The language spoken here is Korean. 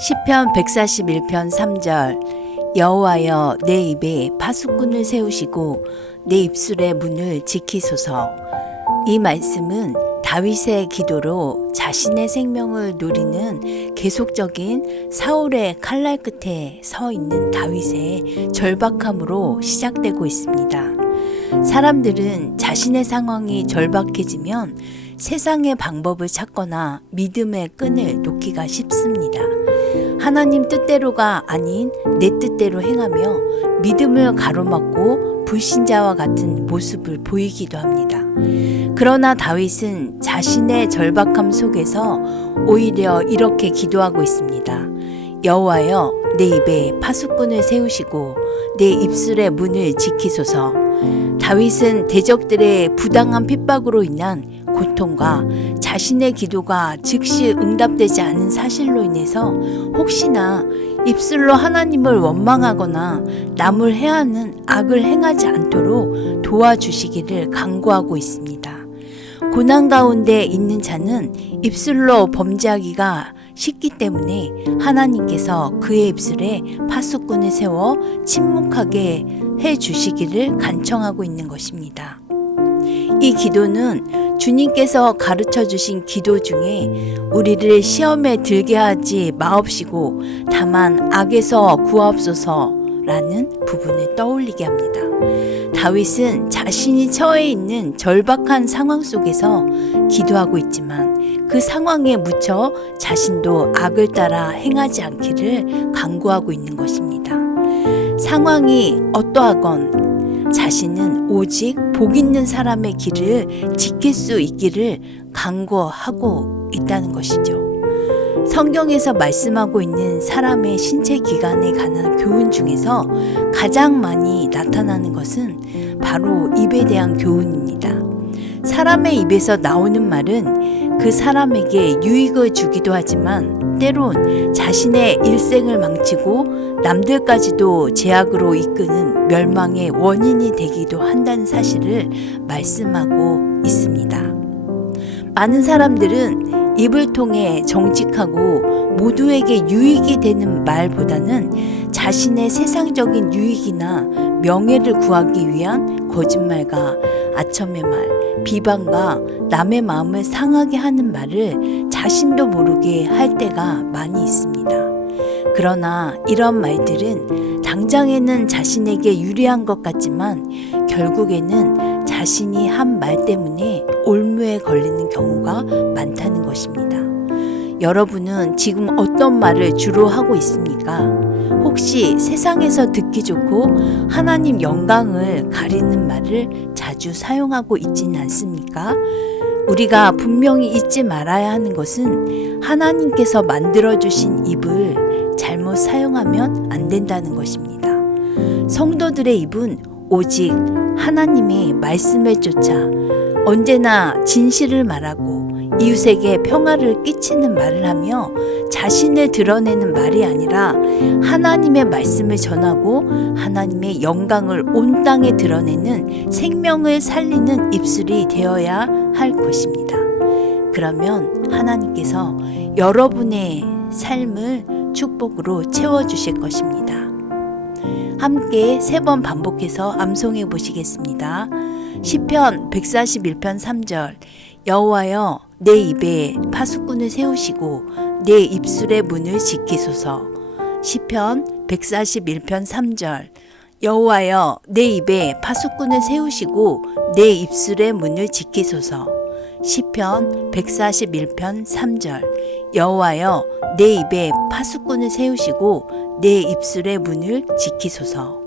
시편 141편 3절. 여호와여, 내 입에 파수꾼을 세우시고 내 입술의 문을 지키소서. 이 말씀은 다윗의 기도로 자신의 생명을 노리는 계속적인 사울의 칼날 끝에 서 있는 다윗의 절박함으로 시작되고 있습니다. 사람들은 자신의 상황이 절박해지면 세상의 방법을 찾거나 믿음의 끈을 놓기가 쉽습니다. 하나님 뜻대로가 아닌 내 뜻대로 행하며 믿음을 가로막고 불신자와 같은 모습을 보이기도 합니다. 그러나 다윗은 자신의 절박함 속에서 오히려 이렇게 기도하고 있습니다. 여호와여, 내 입에 파수꾼을 세우시고 내 입술의 문을 지키소서. 다윗은 대적들의 부당한 핍박으로 인한 고통과 자신의 기도가 즉시 응답되지 않은 사실로 인해서 혹시나 입술로 하나님을 원망하거나 남을 해하는 악을 행하지 않도록 도와주시기를 간구하고 있습니다. 고난 가운데 있는 자는 입술로 범죄하기가 쉽기 때문에 하나님께서 그의 입술에 파수꾼을 세워 침묵하게 해주시기를 간청하고 있는 것입니다. 이 기도는 주님께서 가르쳐 주신 기도 중에 우리를 시험에 들게 하지 마옵시고 다만 악에서 구하옵소서라는 부분을 떠올리게 합니다. 다윗은 자신이 처해 있는 절박한 상황 속에서 기도하고 있지만 그 상황에 묻혀 자신도 악을 따라 행하지 않기를 간구하고 있는 것입니다. 상황이 어떠하건 자신은 오직 복 있는 사람의 길을 지킬 수 있기를 간구하고 있다는 것이죠. 성경에서 말씀하고 있는 사람의 신체 기관에 관한 교훈 중에서 가장 많이 나타나는 것은 바로 입에 대한 교훈입니다. 사람의 입에서 나오는 말은 그 사람에게 유익을 주기도 하지만 때론 자신의 일생을 망치고 남들까지도 제약으로 이끄는 멸망의 원인이 되기도 한다는 사실을 말씀하고 있습니다. 많은 사람들은 입을 통해 정직하고 모두에게 유익이 되는 말보다는 자신의 세상적인 유익이나 명예를 구하기 위한 거짓말과 아첨의 말, 비방과 남의 마음을 상하게 하는 말을 자신도 모르게 할 때가 많이 있습니다. 그러나 이런 말들은 당장에는 자신에게 유리한 것 같지만 결국에는 자신이 한 말 때문에 올무에 걸리는 경우가 많다는 것입니다. 여러분은 지금 어떤 말을 주로 하고 있습니까? 혹시 세상에서 듣기 좋고 하나님 영광을 가리는 말을 자주 사용하고 있지는 않습니까? 우리가 분명히 잊지 말아야 하는 것은 하나님께서 만들어주신 입을 잘못 사용하면 안 된다는 것입니다. 성도들의 입은 오직 하나님의 말씀을 쫓아 언제나 진실을 말하고 이웃에게 평화를 끼치는 말을 하며 자신을 드러내는 말이 아니라 하나님의 말씀을 전하고 하나님의 영광을 온 땅에 드러내는 생명을 살리는 입술이 되어야 할 것입니다. 그러면 하나님께서 여러분의 삶을 축복으로 채워주실 것입니다. 함께 3번 반복해서 암송해 보시겠습니다. 시편 141편 3절. 여호와여, 내 입에 파수꾼을 세우시고 내 입술의 문을 지키소서. 시편 141편 3절. 여호와여, 내 입에 파수꾼을 세우시고 내 입술의 문을 지키소서. 시편 141편 3절. 여호와여, 내 입에 파수꾼을 세우시고 내 입술의 문을 지키소서.